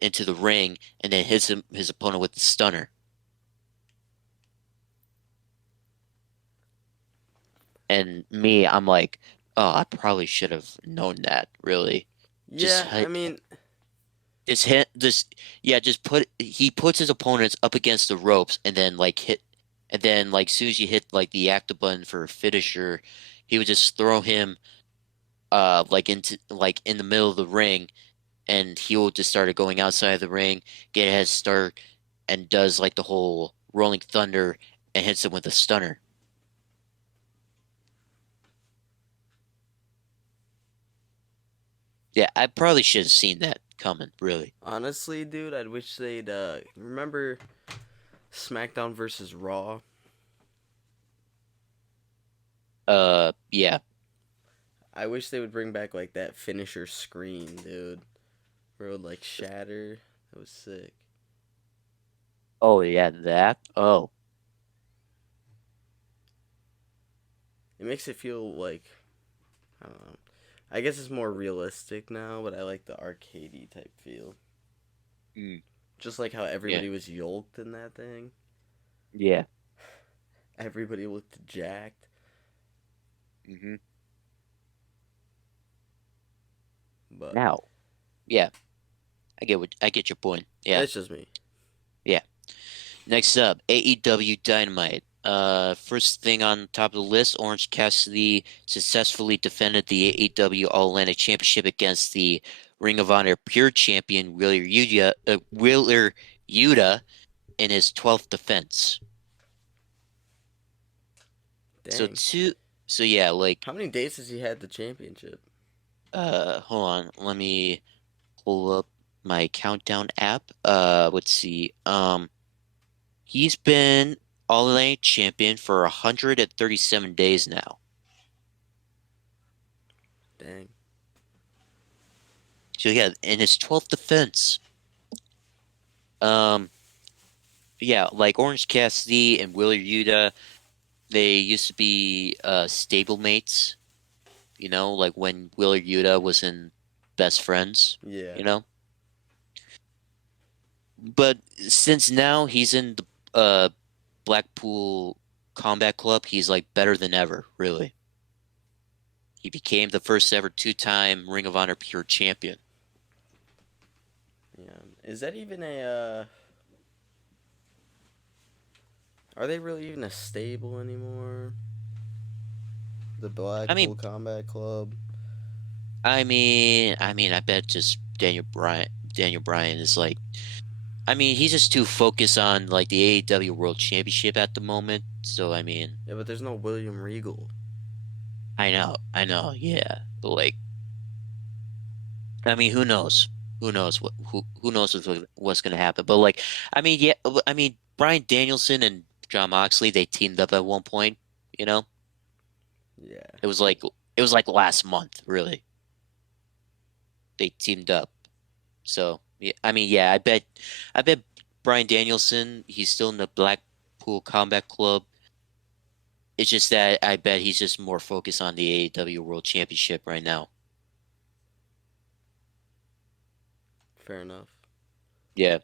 into the ring and then hits his opponent with the stunner. And me, I'm like, oh, I probably should have known that, really. Just Yeah, I mean, just hit this yeah, just he puts his opponents up against the ropes and then like hit and then like soon as you hit like the active button for a finisher, he would just throw him like into like in the middle of the ring and he will just start going outside the ring, get a head start, and does like the whole rolling thunder and hits him with a stunner. Yeah, I probably should have seen that coming, really. honestly, dude, I wish they'd remember SmackDown versus Raw. Yeah. I wish they would bring back like that finisher screen, dude. Where it would like shatter. That was sick. Oh, yeah, that. Oh, It makes it feel like I don't know. I guess it's more realistic now, but I like the arcadey type feel. mm, Just like how yeah, everybody was yoked in that thing. yeah. Everybody looked jacked. hmm But Now, yeah, I get your point. Yeah, that's just me. yeah. Next up, AEW Dynamite. First thing on top of the list, Orange Cassidy successfully defended the AEW All Atlantic Championship against the Ring of Honor Pure Champion Wheeler Yuta in his 12th defense. So Dang. two, so yeah, like How many days has he had the championship? hold on, let me pull up my countdown app. Let's see. He's been All Atlantic champion for 137 days now. Dang. So yeah, in his 12th defense. Um, yeah, like Orange Cassidy and Wheeler Yuta, they used to be stablemates, like when Wheeler Yuta was in Best Friends, Yeah. you know? But since now he's in the Blackpool. Combat Club, he's like better than ever, really. He became the first ever two-time Ring of Honor Pure Champion. Yeah. Is that even a? Are they really even a stable anymore? The I Blackpool mean, Combat Club. I bet just Daniel Bryan is like, I mean, he's just too focused on like the AEW World Championship at the moment. So I mean, Yeah, but there's no William Regal. I know, yeah. But like, I mean, who knows? Who knows who knows what's gonna happen? But like, I mean, yeah, I mean, Bryan Danielson and John Moxley, they teamed up at one point. You know, Yeah. it was like last month, really. They teamed up. So yeah, I mean, yeah, I bet Bryan Danielson, he's still in the Blackpool Combat Club. It's just that I bet he's just more focused on the AEW World Championship right now. Fair enough. Yeah.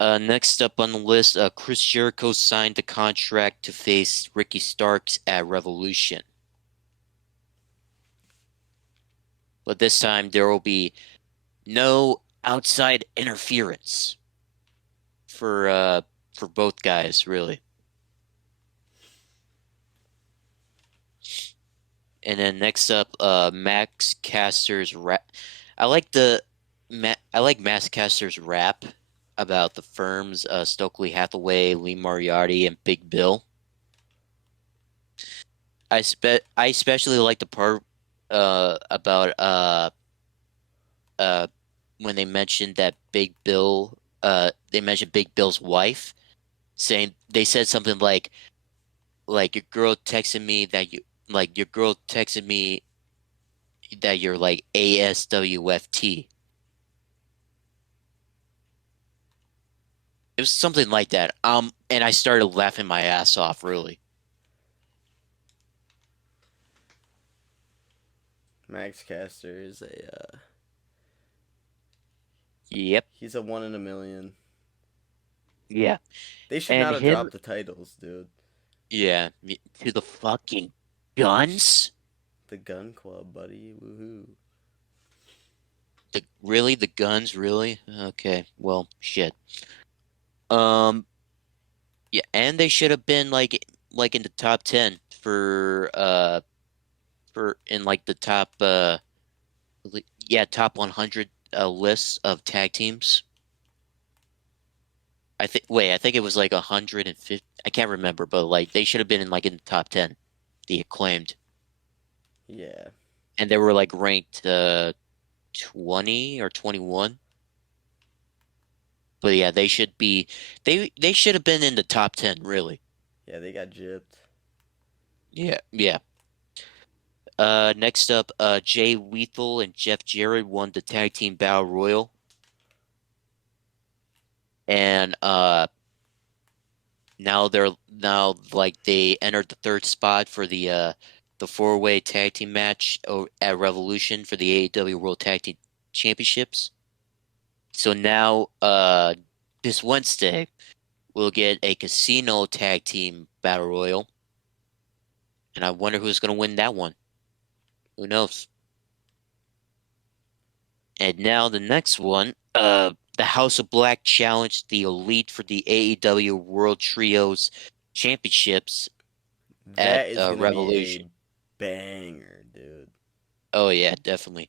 Next up on the list, Chris Jericho signed the contract to face Ricky Starks at Revolution. But this time there will be no outside interference for uh for both guys, really. And then next up, Max Caster's rap. I like the I like Max Caster's rap about the firms, Stokely Hathaway, Lee Moriarty, and Big Bill. I especially like the part about uh when they mentioned that Big Bill they mentioned Big Bill's wife, saying they said something like your girl texted me that you're like ASWFT. It was something like that. And I started laughing my ass off, really. Max Caster is a. Yep. He's a one in a million. Yeah. They should And not have him, dropped the titles, dude. yeah, to the fucking guns. The Gun Club, buddy. Woohoo. The guns, really? Okay. Well, shit. Um, yeah, and they should have been like in the top 10 for in like the top yeah, top 100 lists of tag teams. I think it was like 150. I can't remember, but like they should have been in like in the top 10, the acclaimed. Yeah. And they were like ranked 20 or 21. But yeah, they should have been in the top 10, really. Yeah, they got gypped. Yeah, yeah. Next up, Jay Lethal and Jeff Jarrett won the tag team battle royal. And now like they entered the third spot for the four-way tag team match at Revolution for the AEW World Tag Team Championships. So now this Wednesday we'll get a casino tag team battle royal, and I wonder who's gonna win that one. Who knows? And now the next one, the House of Black challenged the Elite for the AEW World Trios Championships at That is gonna be a Revolution. banger, dude. Oh yeah, definitely.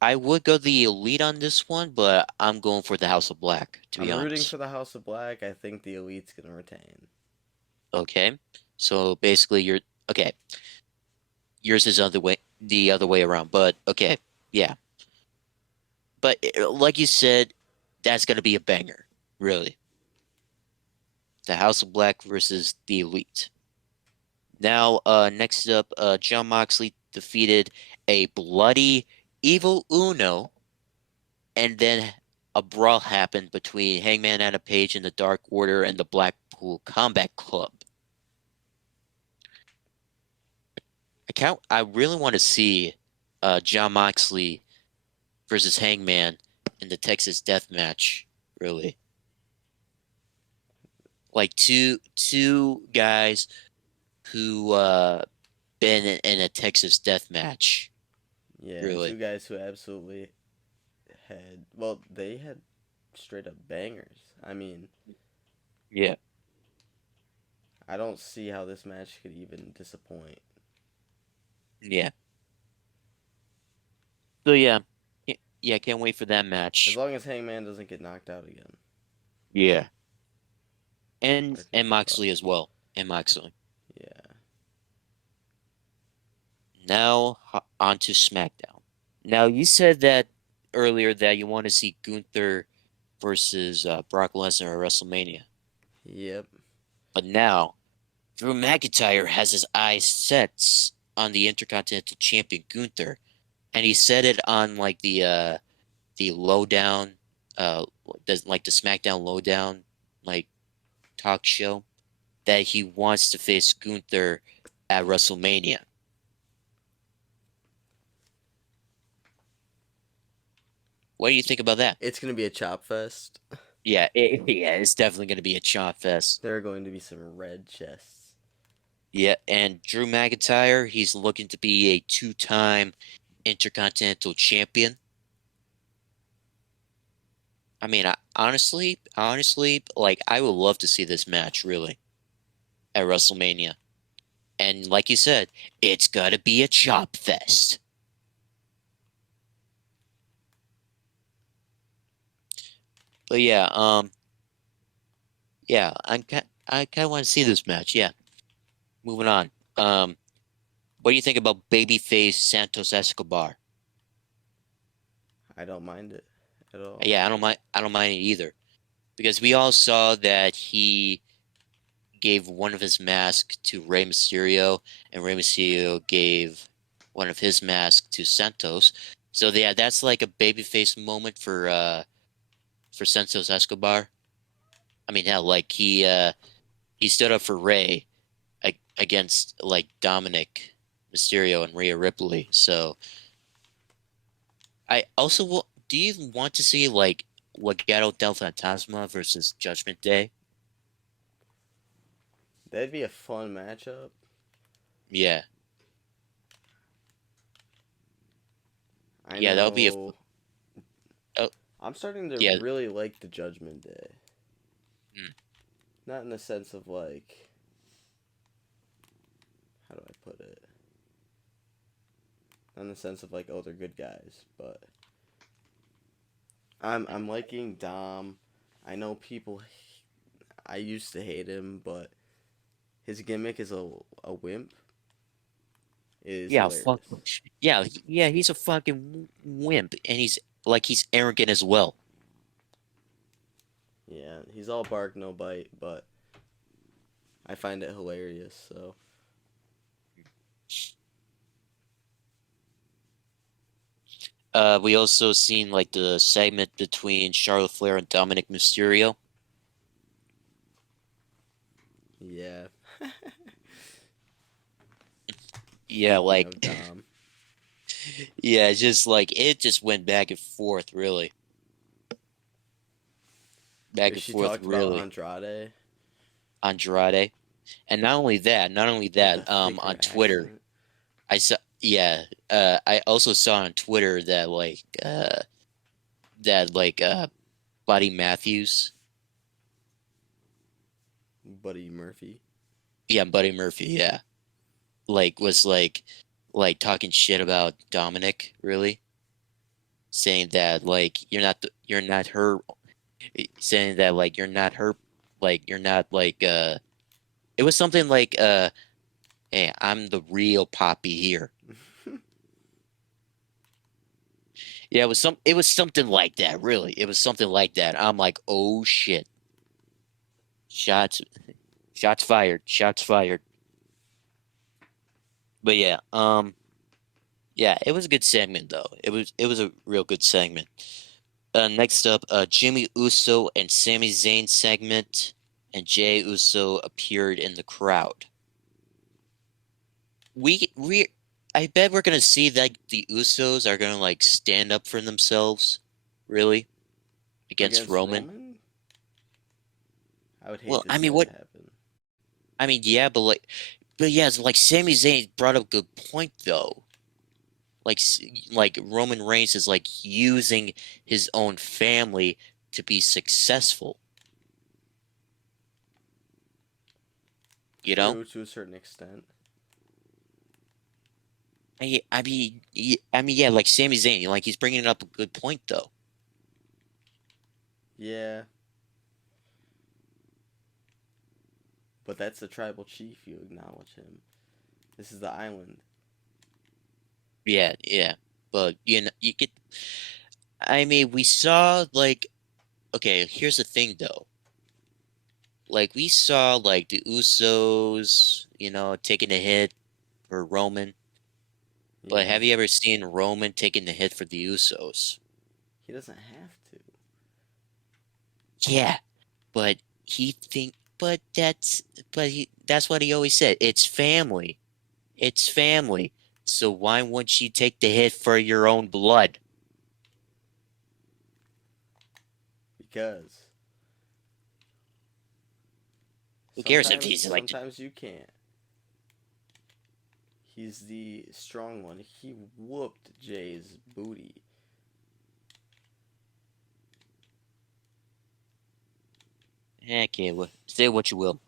I would go the Elite on this one, but I'm going for the House of Black, to be I'm rooting honest. for the House of Black. I think the Elite's gonna retain. Okay. So basically you're okay. Yours is the other way around, but okay. Yeah. But like you said, that's gonna be a banger, really. The House of Black versus the Elite. Now, next up, John Moxley defeated a bloody Evil Uno, and then a brawl happened between Hangman Adam Page and the Dark Order and the Blackpool Combat Club. I really want to see John Moxley versus Hangman in the Texas Death Match. Really, Like two guys who been in a Texas death match, Yeah, and two really. guys who absolutely had, well, they had straight up bangers. I mean, Yeah. I don't see how this match could even disappoint. Yeah. So yeah. Yeah, can't wait for that As match. long as Hangman doesn't get knocked out again. Yeah. Or And kicked out. Moxley as well. And Moxley. Yeah. Now on to SmackDown. Now you said that earlier that you want to see Gunther versus Brock Lesnar at WrestleMania. Yep. But now Drew McIntyre has his eyes set on the Intercontinental Champion Gunther, and he said it on like the lowdown, like the SmackDown lowdown like talk show that he wants to face Gunther at WrestleMania. What do you think about that? It's going to be a chop fest. Yeah, yeah, it's definitely going to be a chop fest. There are going to be some red chests. Yeah, and Drew McIntyre, he's looking to be a two-time Intercontinental Champion. I mean, honestly, like I would love to see this match really at WrestleMania. And like you said, it's gotta be a chop fest. But yeah, yeah, I kind of want to see this match. Yeah, moving on. What do you think about babyface Santos Escobar? I don't mind it at all. Yeah, I don't mind it either because we all saw that he gave one of his masks to Rey Mysterio, and Rey Mysterio gave one of his masks to Santos. So yeah, that's like a babyface moment for Santos Escobar. I mean, hell, like he stood up for Rey against like Dominic Mysterio and Rhea Ripley. So I also will. Do you even want to see like Legado del Fantasma versus Judgment Day? That'd be a fun matchup. Yeah, I yeah, that'll be a know. oh, I'm starting to yeah. really like the Judgment Day. Mm. Not in the sense of like, how do I put it? Not in the sense of like, oh, they're good guys, but I'm liking Dom. I know people. I used to hate him, but his gimmick is a wimp. It is Yeah, fuck. hilarious. Yeah, yeah, he's a fucking wimp, and he's arrogant as well. Yeah, he's all bark no bite, but I find it hilarious. So We also seen like the segment between Charlotte Flair and Dominic Mysterio. yeah. Yeah, Speaking like of Dom, yeah, it's just like it just went back and forth, really, back and she forth, talked about really. Andrade Andrade, and not only with the that, thicker on Twitter, accent. I saw, yeah, I also saw on Twitter that Buddy Matthews, Buddy Murphy. yeah, Buddy Murphy, yeah, like was like talking shit about Dominic, really, saying that like you're not her, saying that like you're not her, like you're not like it was something like hey, I'm the real Poppy here. Yeah, it was something like that, really. It was something like that. I'm like, oh shit. Shots shots fired. Shots fired. But yeah, yeah, it was a good segment though. It was a real good segment. Next up, Jimmy Uso and Sami Zayn segment, and Jay Uso appeared in the crowd. We I bet we're gonna see that the Usos are gonna like stand up for themselves, really, against Against Roman. Roman? would hate Well, to I see mean, that what? happen. I mean, yeah, but yeah, it's like Sami Zayn brought up a good point though. Like, like Roman Reigns is like using his own family to be successful. You know? True to a certain extent. I mean, yeah, like Sami Zayn, like he's bringing up a good point though. Yeah, but that's the tribal chief. You acknowledge him. This is the island. Yeah, yeah. But you know, you get. I mean, we saw like okay. Here's the thing though. Like we saw like the Usos, taking a hit for Roman. But Yeah, have you ever seen Roman taking the hit for the Usos? he doesn't have to. Yeah, but he think, but that's what he always said. It's family. It's family. So why wouldn't you take the hit for your own blood? Because Who cares if sometimes he's like, sometimes you can't. He's the strong one. He whooped Jay's booty. okay, say what you will.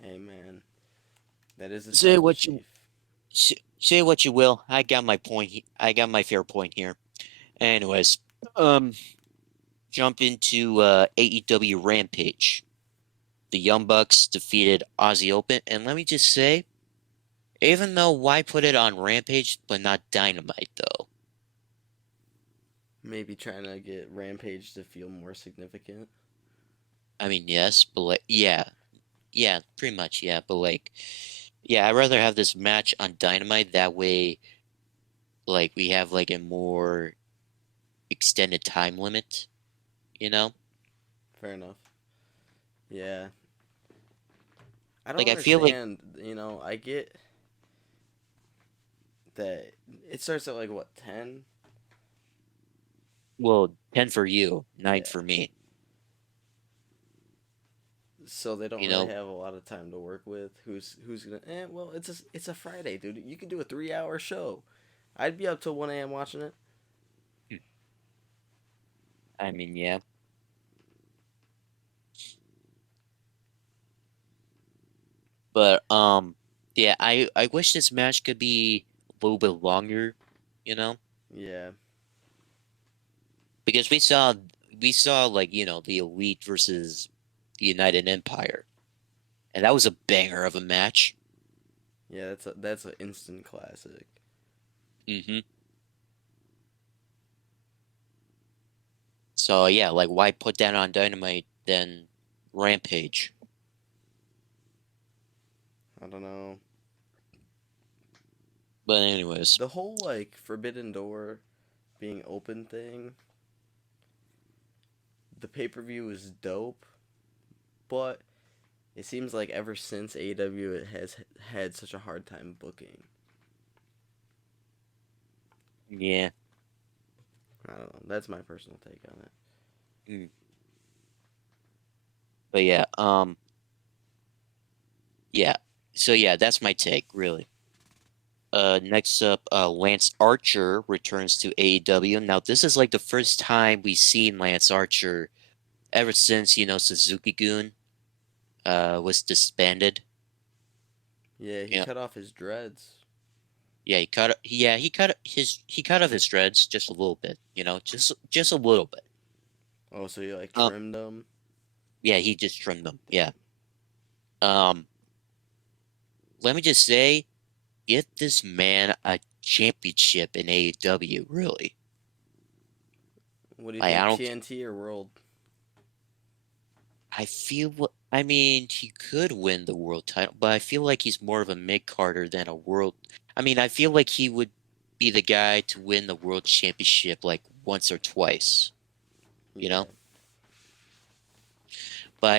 Hey man, that is the Say tribal what you chief. say what you will. I got my point. I got my fair point here. Anyways, um, jump into AEW Rampage. The Young Bucks defeated Aussie Open, and let me just say, even though why put it on Rampage but not Dynamite though? Maybe trying to get Rampage to feel more significant. I mean, yes, but like, yeah, yeah, pretty much, yeah, but like, yeah, I'd rather have this match on Dynamite. That way, like, we have like a more extended time limit, you know? Fair enough. Yeah, I don't Like, I feel like, understand. I get that it starts at like what 10. well, 10 for you, 9 Yeah, for me, so they don't you really know? have a lot of time to work with. Who's gonna? Well, it's a Friday, dude. You can do a 3 hour show. I'd be up till 1 a.m. watching it. Hmm. I mean, yeah, but, yeah, I wish this match could be a little bit longer, you know? Yeah, Because we saw like, the Elite versus the United Empire, and that was a banger of a match. yeah. That's an instant classic. Hmm. So yeah, like why put that on Dynamite then Rampage? I don't know. But anyways, The whole like Forbidden Door being open thing. The pay per view is dope, but it seems like ever since AEW it has had such a hard time booking. yeah. I don't know. That's my personal take on it. Mm. But yeah, yeah. So yeah, that's my take, really. Next up, Lance Archer returns to AEW. Now, this is like the first time we've seen Lance Archer ever since, Suzuki-gun was disbanded. Yeah, he You know, cut off his dreads. yeah, he cut off his dreads just a little bit, just a little bit. Oh, so he like Um, trimmed them. yeah, he just trimmed them. Yeah. Um, let me just say, get this man a championship in AEW, really. What do you Like, I think, don't, TNT or World? I mean, he could win the world title, but I feel like he's more of a mid-carder than a world. I mean, I feel like he would be the guy to win the world championship like once or twice, you Yeah, know? But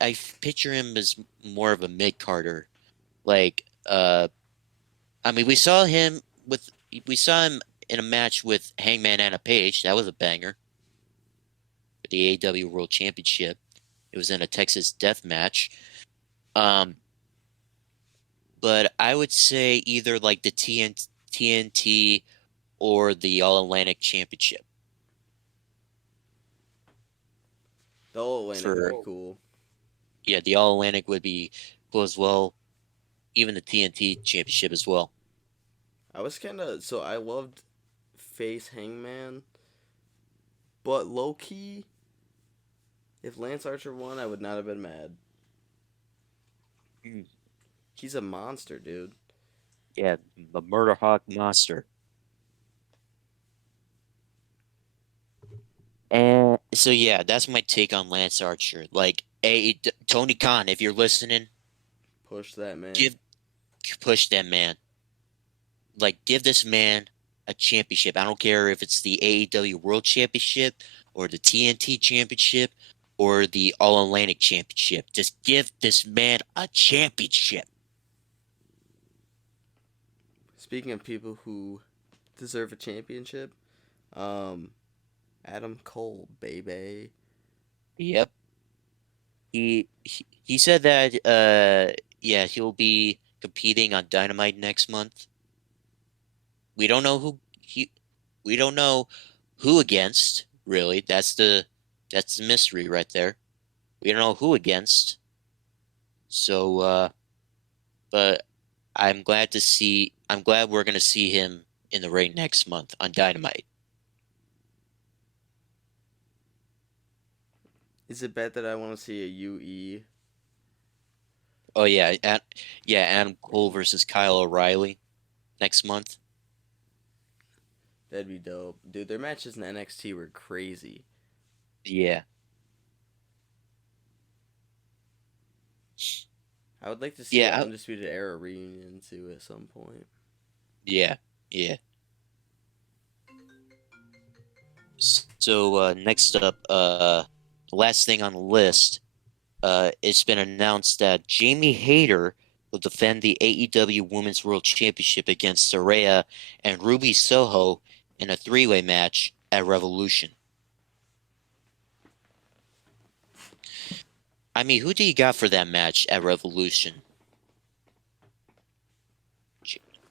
I picture him as more of a mid-carder. Like, I mean, we saw him in a match with Hangman Anna Page. That was a banger for the AEW World Championship. It was in a Texas death match. Um, but I would say either like the TNT or the All Atlantic Championship The All Atlantic would be for cool. yeah, the All Atlantic would be cool as well. Even the TNT Championship as well. I was kind of so I loved Face Hangman, but low key, if Lance Archer won, I would not have been mad. Mm. He's a monster, dude. Yeah, the Murder Hawk Monster. And so yeah, that's my take on Lance Archer. Like, Tony Khan, if you're listening, Push that man. give push that man. Like, give this man a championship. I don't care if it's the AEW World Championship or the TNT Championship or the All Atlantic Championship. Just give this man a championship. Speaking of people who deserve a championship, um, Adam Cole, baby. Yep. He said that yeah, he'll be competing on Dynamite next month. We don't know we don't know who against, really. That's the mystery right there. We don't know who against. So but I'm glad we're gonna see him in the ring next month on Dynamite. Is it bet that I want to see a UE? Oh yeah, yeah, Adam Cole versus Kyle O'Reilly next month. That'd be dope, dude. Their matches in NXT were crazy. Yeah. I would like to see an Yeah, Undisputed Era reunion too at some point. yeah, yeah. So next up, last thing on the list, it's been announced that Jamie Hayter will defend the AEW Women's World Championship against Saraya and Ruby Soho in a three-way match at Revolution. I mean, who do you got for that match at Revolution?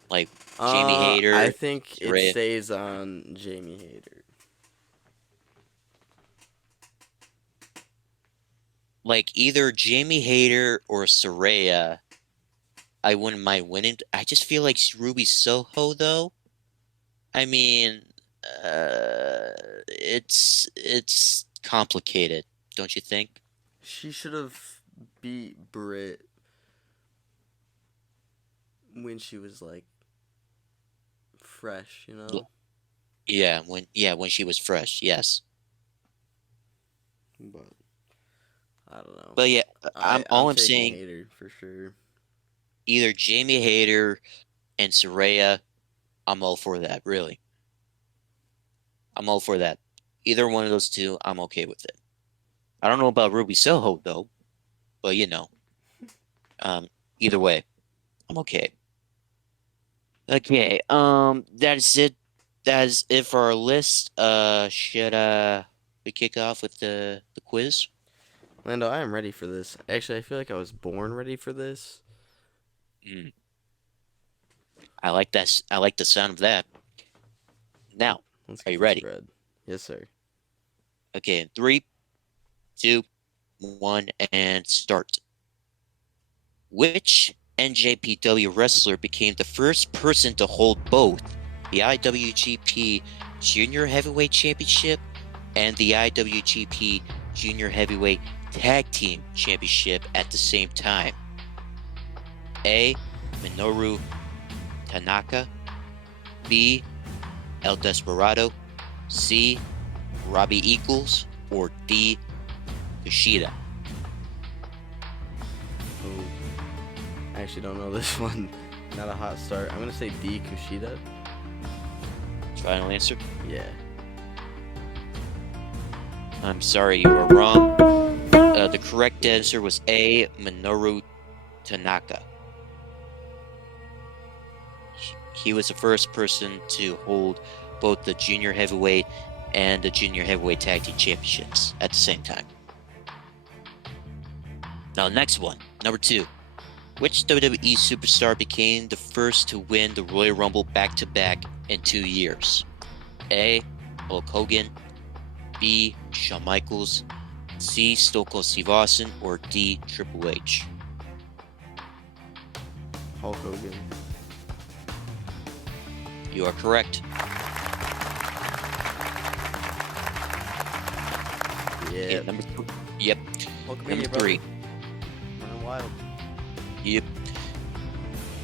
Like Jamie I Hayter, think it Saraya? stays on Jamie Hayter. Like either Jamie Hayter or Saraya, I wouldn't mind winning. I just feel like Ruby Soho though. I mean, it's complicated, don't you think? She should have beat Britt when she was like fresh, you know. Yeah, when she was fresh, yes. But I don't know. But yeah, I I'm I'm taking saying Hayter for sure. either Jamie Hayter and Saraya. I'm all for that, really. I'm all for that. Either one of those two, I'm okay with it. I don't know about Ruby Soho though, but um, either way, I'm okay. Okay, that is it. That is it for our list. Should we kick off with the quiz? Lando, I am ready for this. Actually, I feel like I was born ready for this. Mm, I like that. I like the sound of that. Now, Let's are get you this ready? bread. Yes, sir. Okay, in three, two, one, and start. Which NJPW wrestler became the first person to hold both the IWGP Junior Heavyweight Championship and the IWGP Junior Heavyweight Tag Team Championship at the same time? A. Minoru Tanaka. B. El Desperado. C. Robbie Eagles. Or D. Kushida. Oh, I actually don't know this one. Not a hot start. I'm gonna say D Kushida. Final answer? Yeah. I'm sorry, you were wrong. The correct answer was A. Minoru Tanaka. He was the first person to hold both the junior heavyweight and the junior heavyweight tag team championships at the same time. Now, next one, number two. Which WWE superstar became the first to win the Royal Rumble back-to-back in 2 years? A. Hulk Hogan. B. Shawn Michaels. C. Stone Cold Steve Austin. Or D. Triple H. Hulk Hogan. You are correct. Yeah. Okay, number three. Yep. Number Hulkamania, brother. three. Running wild. Yep.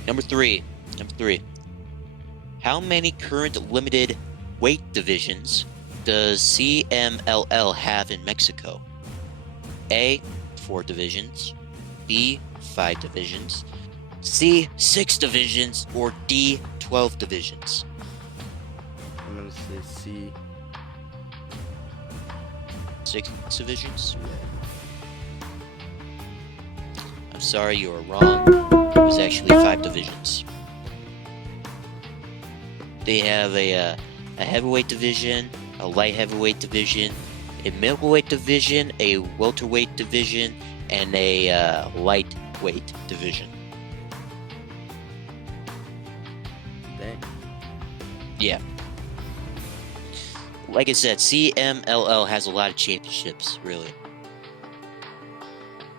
Number three. Number three. How many current limited weight divisions does CMLL have in Mexico? A. 4 divisions. B. 5 divisions. C. 6 divisions. Or D. 12 divisions. I'm gonna say C. 6 divisions? Yeah. I'm sorry, you are wrong. It was actually 5 divisions. They have a heavyweight division, a light heavyweight division, a middleweight division, a welterweight division, and a lightweight division. Dang. Yeah. Like I said, CMLL has a lot of championships, really.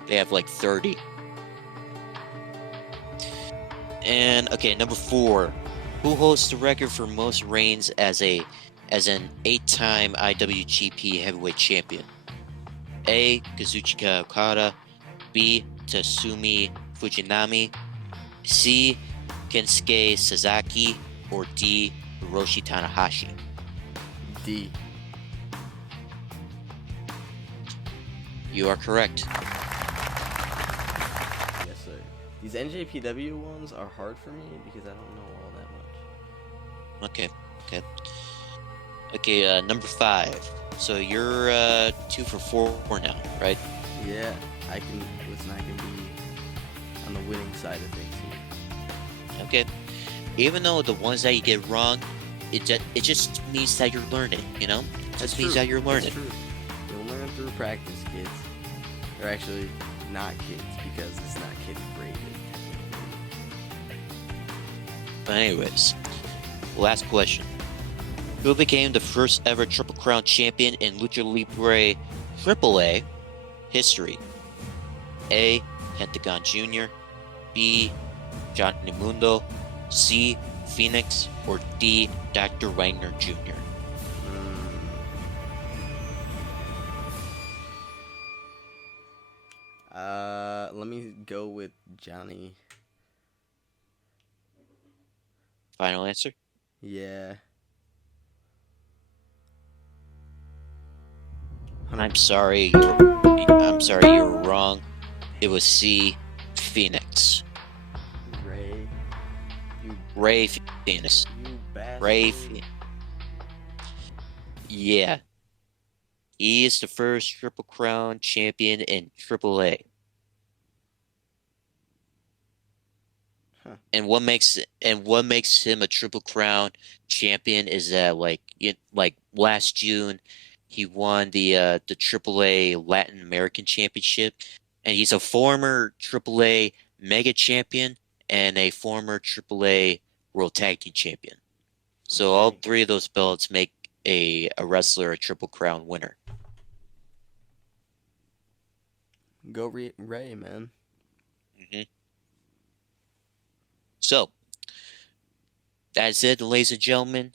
They have like 30. And okay, number 4. Who holds the record for most reigns as an 8-time IWGP Heavyweight Champion? A. Kazuchika Okada. B. Tatsumi Fujinami. C. Kensuke Sasaki. Or D. Hiroshi Tanahashi. D. You are correct. Yes, sir. These NJPW ones are hard for me because I don't know all that much. Okay. Okay, number 5. So you're 2 for 4 now, right? Yeah, I can. Listen, I can be on the winning side of things here. Okay. Even though the ones that you get wrong, it just means that you're learning, you know? It just means that you're learning. That's true. You'll learn through practice, kids. Or actually, not kids, because it's not kid rated. But anyways, last question. Who became the first ever Triple Crown champion in Lucha Libre AAA history? A. Pentagon Jr. B. Johnny Mundo. C. Phoenix. Or D. Dr. Wagner Jr. Let me go with Johnny. Final answer? Yeah. I'm sorry, you were wrong. It was C. Phoenix. Ray. Ray Phoenix. You bastard. Ray Phoenix. Yeah. He is the first Triple Crown champion in AAA. Huh. And what makes him a Triple Crown champion is that like last June he won the AAA Latin American Championship, and he's a former AAA Mega Champion and a former AAA World Tag Team Champion. So all Dang. 3 of those belts make a wrestler a Triple Crown winner. Go Ray, man. hmm So that's it, ladies and gentlemen.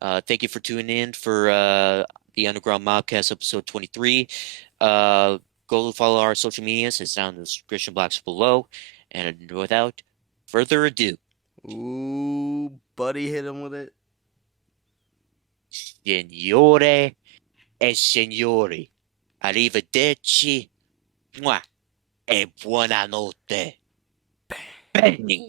Thank you for tuning in for the Underground Mobcast episode 23. Go follow our social medias. It's down in the description box below. And without further ado, Ooh, buddy, hit him with it. Signore e signori, arrivederci, mwah, e buonanotte. Bang!